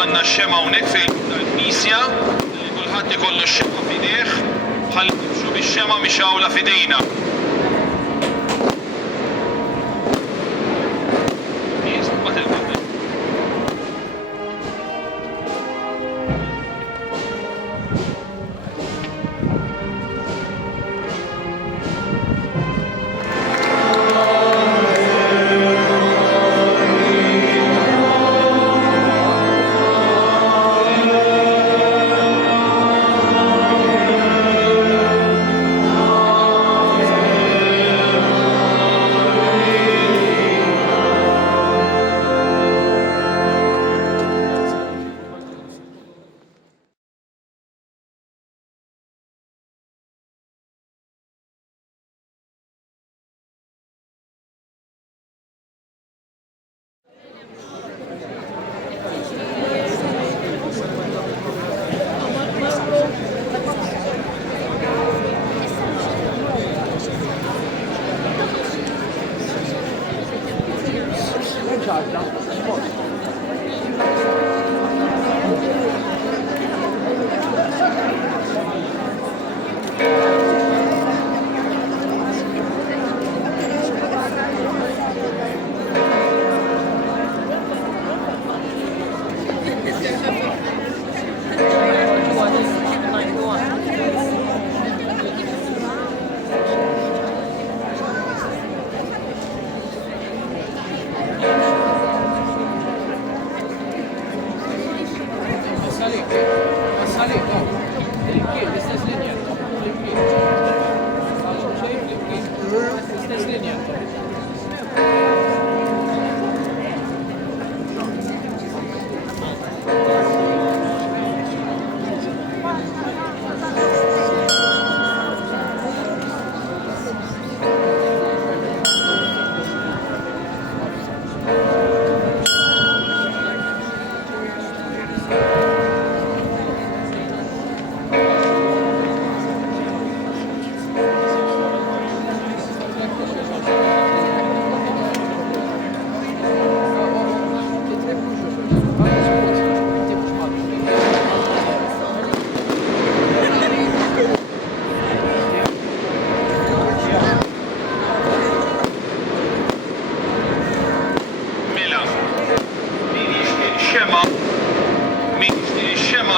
għandna x-xema hawnhekk fil-Knisja li kulħadd ikollu x-xema f'idejh ħalli nimxu bix-xema mixawla f'idejna.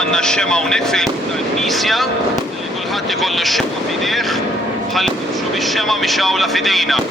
Għandna x-xema hawnhekk fil-Knisja li kulħadd ikollu x-xema f'idejh ħalli nimxu bix-xema mixawla f'idejna.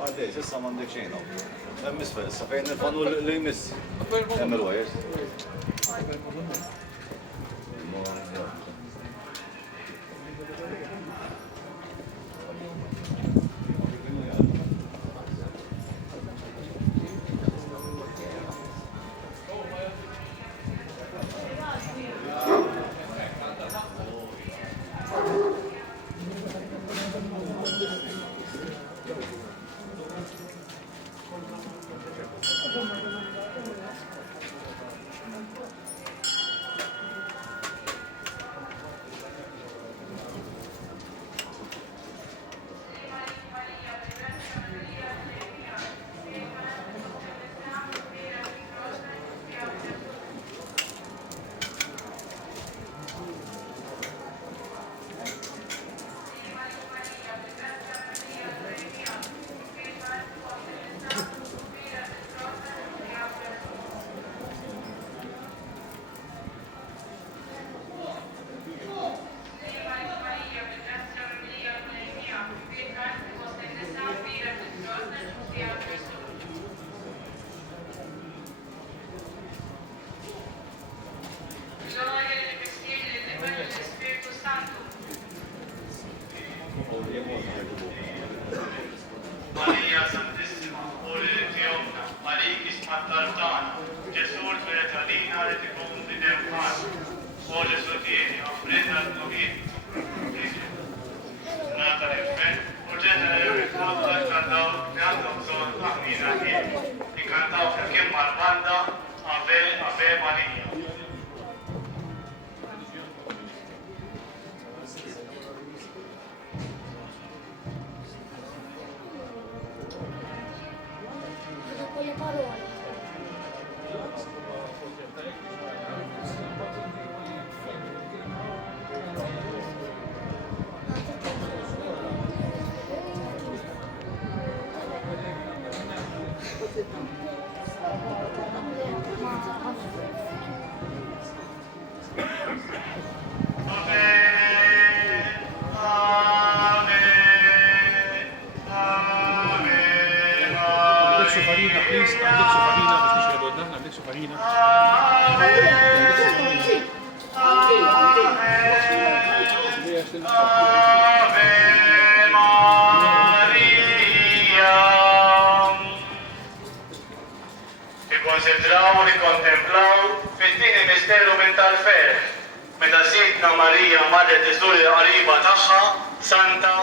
Parti, issa m'għandek xejn hawn. Hemm isfel, issa fejn nifanu li jmiss. Hemm il-wires. Maria Santissima, Uri Etiopna, Marikis Mattartana, Ġesur Fetalina li tikun di demħan, Uri Sotieni, Afrida Nuhin, Nata l-Infen, u ġenera jurikalla kantaw għandhom bżon taħmina ħin, inkantaw fil-kim mal-banda Ave Maria. Con le parole. Farina, please, għandek farina biex nixrebu d-dan, għandek farina. Ikkonsidraw u nikkontemplaw fit-tieni misteru minn tal-ferħ. Meta Sidna Marija marret iżur il-qariba tagħha, Santa.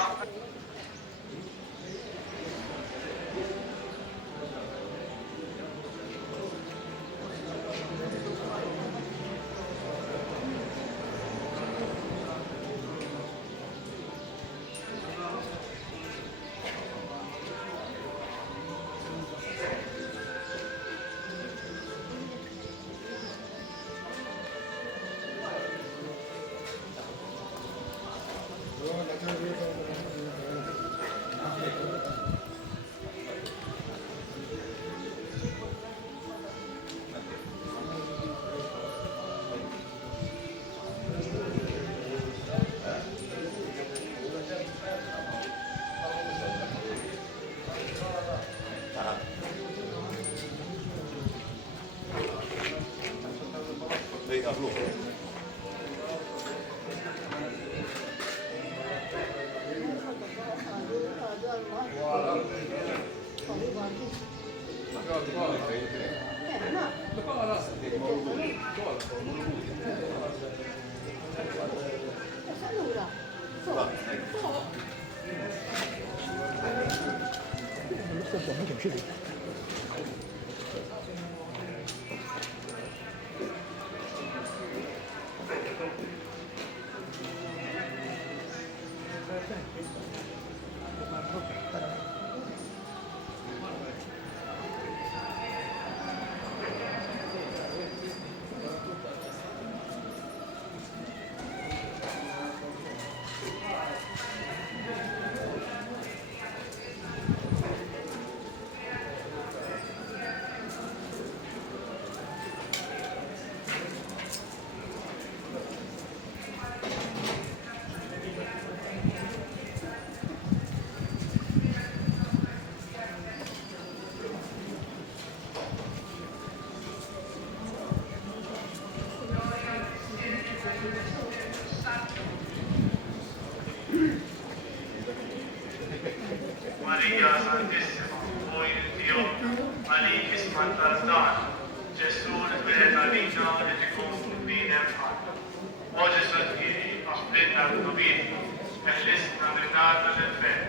għaddu bidna, ħellisna mill-nar l-infel,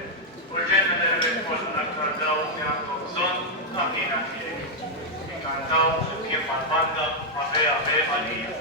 u ġenna nerbet kollha aktar dawk li għandhom bżonn għakina tiegħek. Inkantaw kien mal-banda ma' Bea Malija.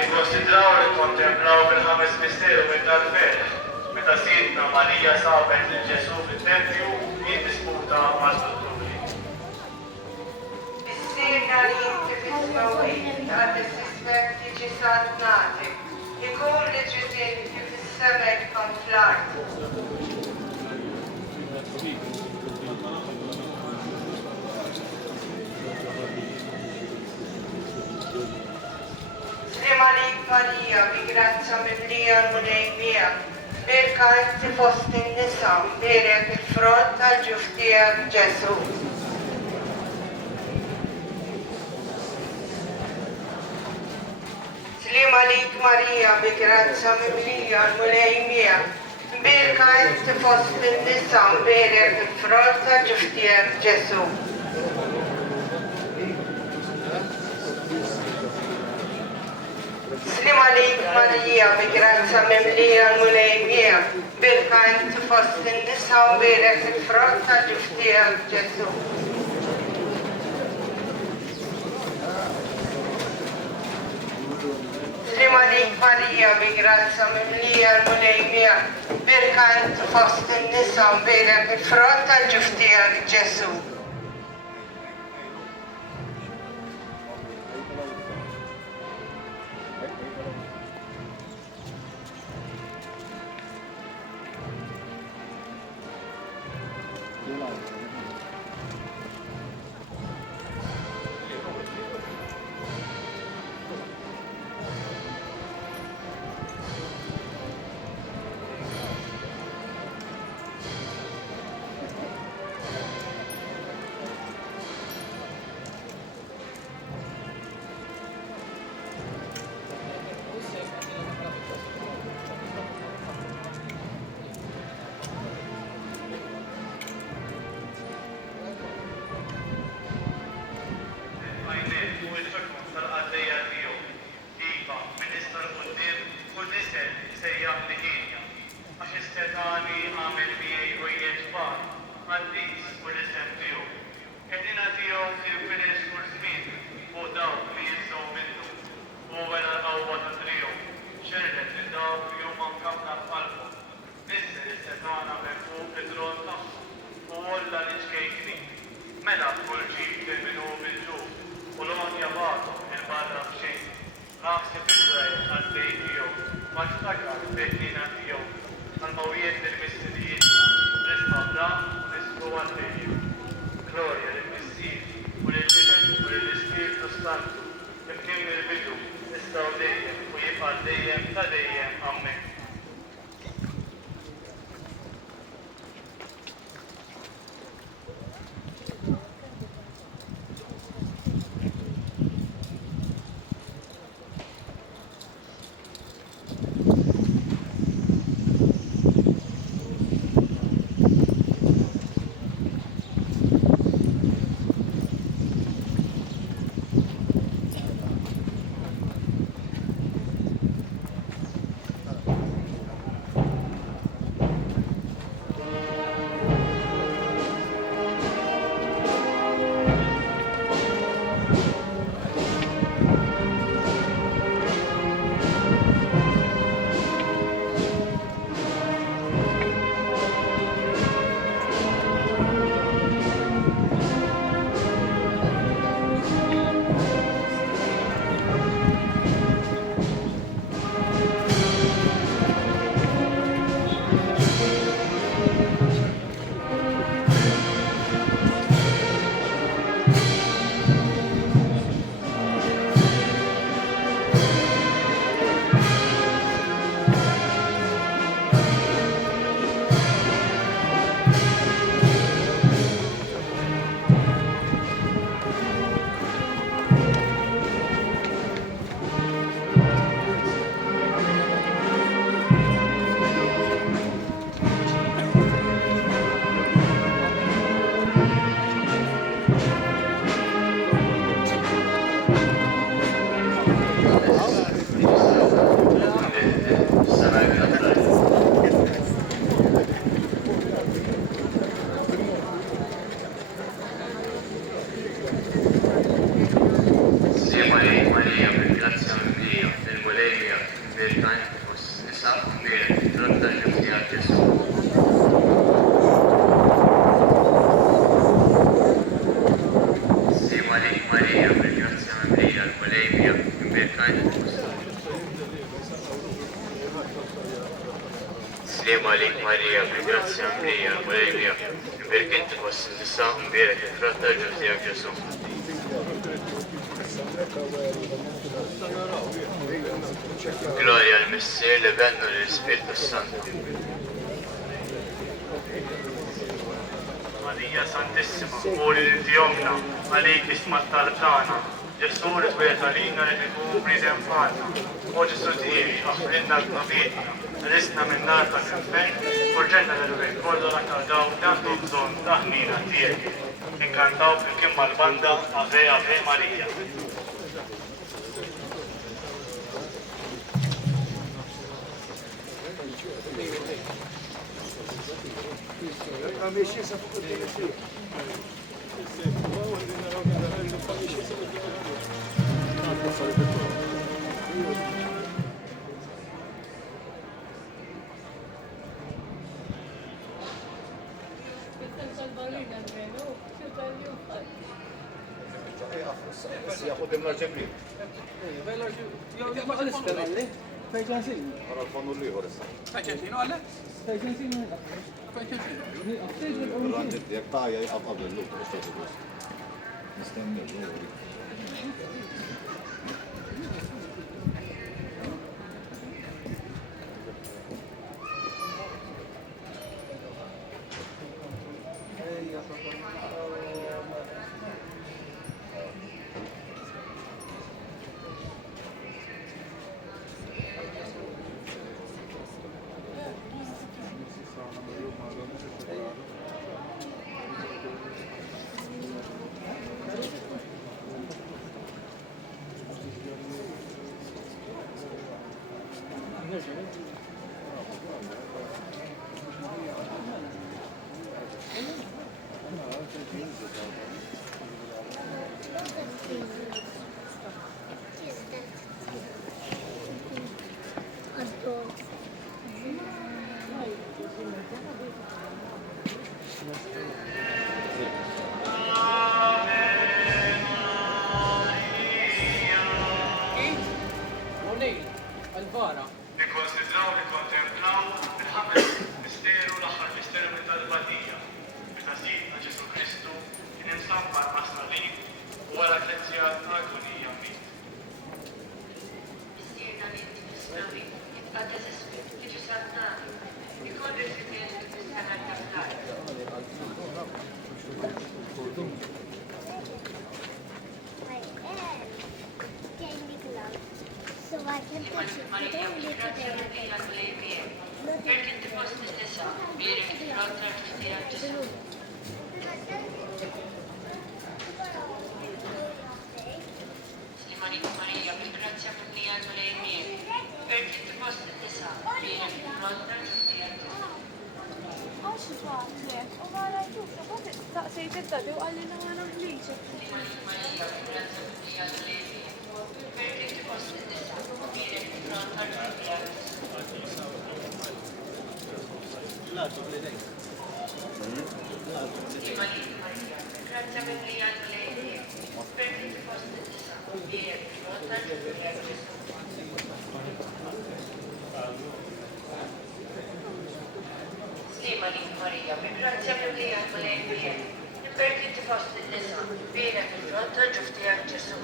Nikkonsidraw li kontemplaw bil-ħames misteru minn tal-ferħ, meta sidna Marija sabet lil Ġesu fit-Tempju jiddisputa mal-Dutturi. Is-sirna li inti fis-smawiet għad is-sistem tiġi satnatik, ikun li ġitin kif is-semek kon fl-art. Marija, bi grazza mimlija l-munejmija, berka inti fost in-nisa, berek il-frott tal-ġuf tiegħek Ġesu. Slim għalik Marija, bi grazza mimlija l-munejmija, berka inti fost in-nisa, berek il-frott tal-ġuf tiegħek Ġesu. Slim għalik Marija, bi grazza mimlija l-mulejmija, berka inti fost in-nisa u berek il-frott tal-ġuf tiegħek Ġesu. Slim għalik Marija, bi grazza mimlija l-mulejmija, berka inti fost in-nisa u berek il-frott tal-ġuf tiegħek Ġesu. ringrazzja Mrija l-Mulejmija, imbirk inti fost nisa imbirek il-fratta ġew tiegħek Ġesu. Gloria al-Missier li bennu l-Spiritu Santo. Marija Santissima, uri li jomna, għalik isma tal-tana, Ġesu li twiet għalina li tkun bnidem fana, u Ġesu tiegħi aħfrinna l-nabietna, risna minn nar tal-infern, forġenna l-rwek, kollu l-akkaldaw, għandu bżon taħnina tiegħi, inkantaw fil-kim mal-banda, Ave Ave Marija. Nikkonsidraw li kontemplaw il-ħames misteru l-aħħar misteru minn tal-Batija. Meta żidna Ġesu Kristu kien imsambar ma' salib u wara tliet agonija miet. Mistiedna li inti tisnawi, titqaddes ismik, tiġi santani, ikolli f'idejn li tistana l-taflar. So I can touch it. I don't need to do it. Perché inti fost nisa, imbirek il-fratta ġew tiegħek Ġesu. Marija, bil-grazzja mimlija l-Mulejmija, perché inti fost nisa, imbirek il-fratta ġew tiegħek Ġesu. Għax faħlek, u għara ġuf, għat taqsejt id-dadi u għalli naħana ħliċi. Marija, bil-grazzja mimlija l-Mulejmija, perché inti fost nisa, imbirek il-fratta ġew tiegħek Ġesu. Grazie mille a lei, per il posto di sapere, sì, Maria, grazie mille a lei, per il posto di sapere, il pronto giusto a Gesù.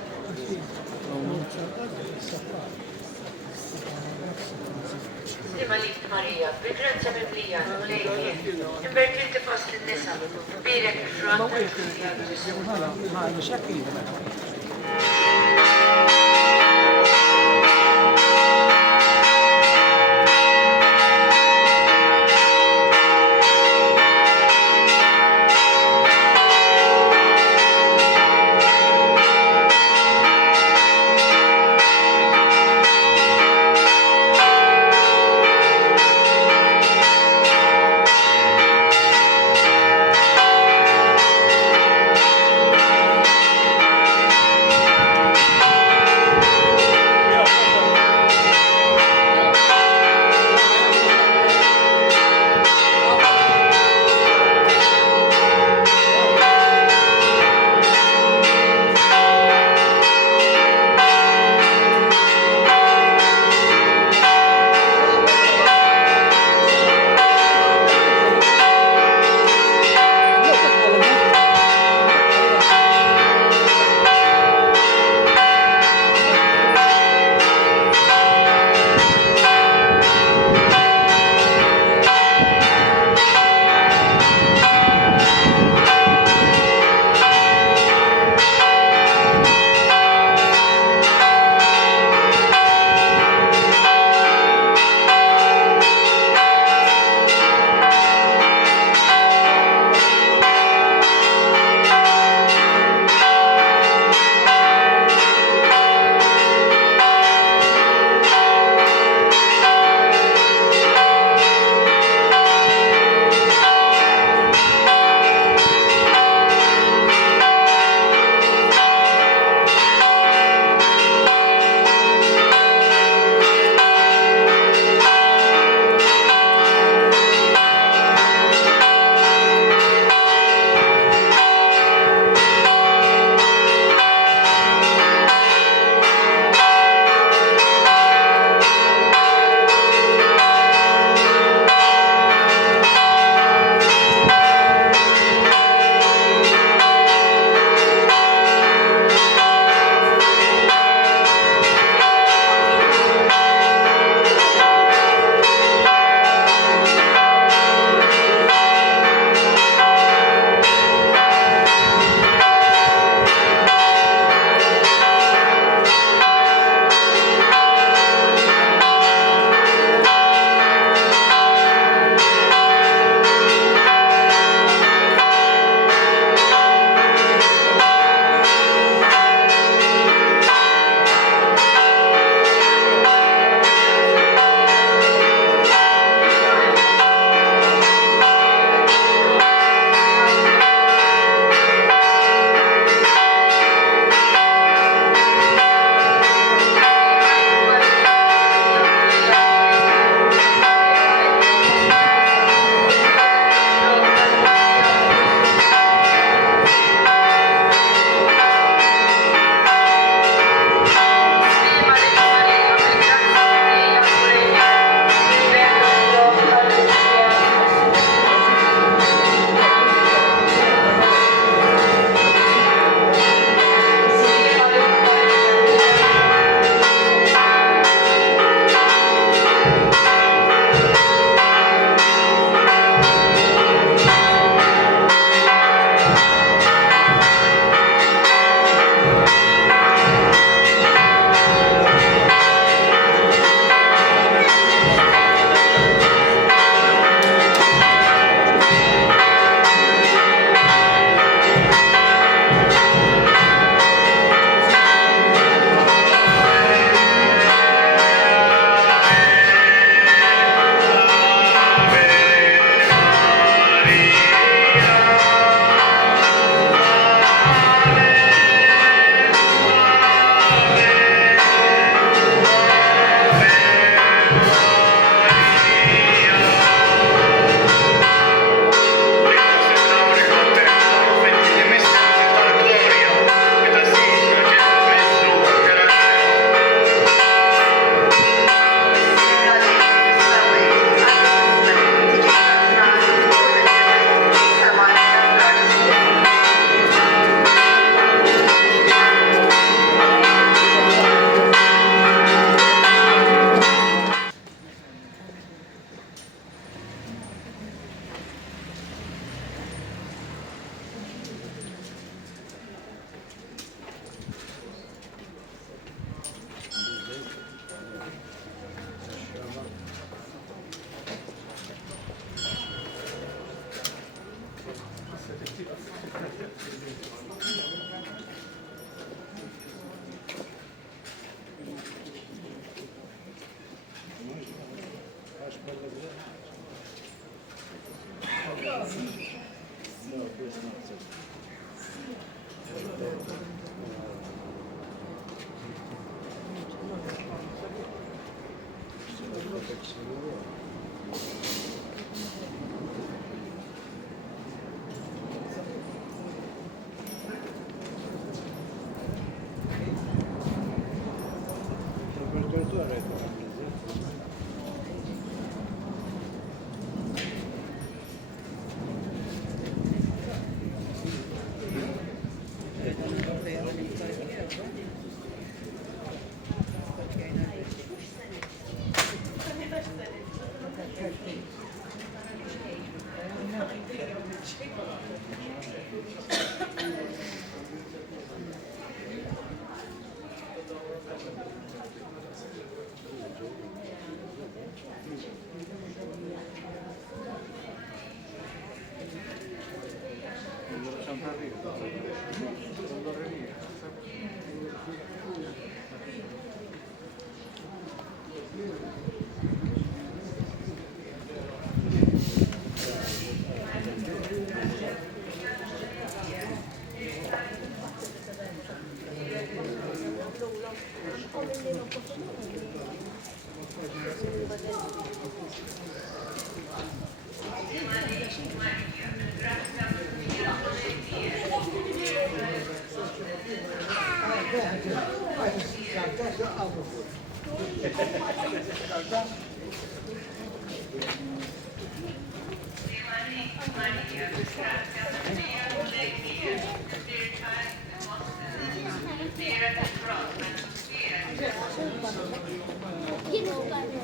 Maria, ringrazia Maria, lei perché ti posso nisa, bere il fronte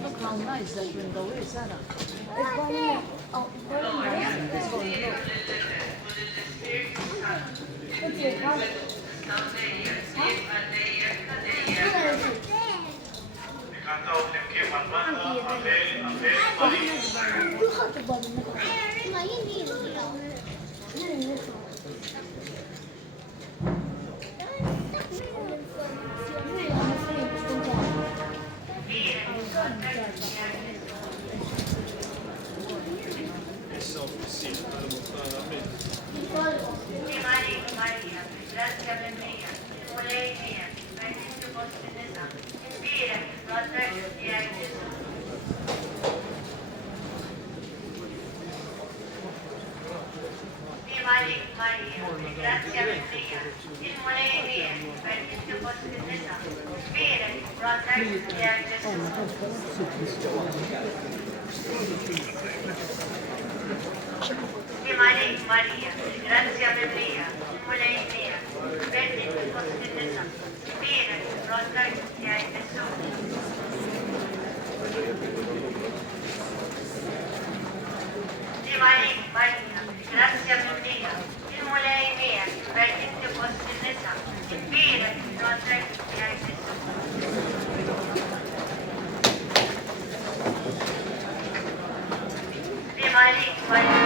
Look how nice that window is, Anna. It's burning. Oh, it's burning. It's going low. What's it, huh? Cantaw flimkien mal-banda, Abel, Maria. Du har inte bollen med dig. Nej, nej. Maria, grazia per mia, volei mia, benedetto posti nella, inspira, lo attraverso di Gesù. Maria, grazia per mia, il volei mia, benedetto posti nella, inspira, lo attraverso di Gesù. Maria, grazia per mia, volei mia, benedetto posti nella, inspira, lo attraverso di Gesù. Maria, grazia per mia, il volei mia, benedetto posti nella, inspira, lo attraverso di Gesù. Maria,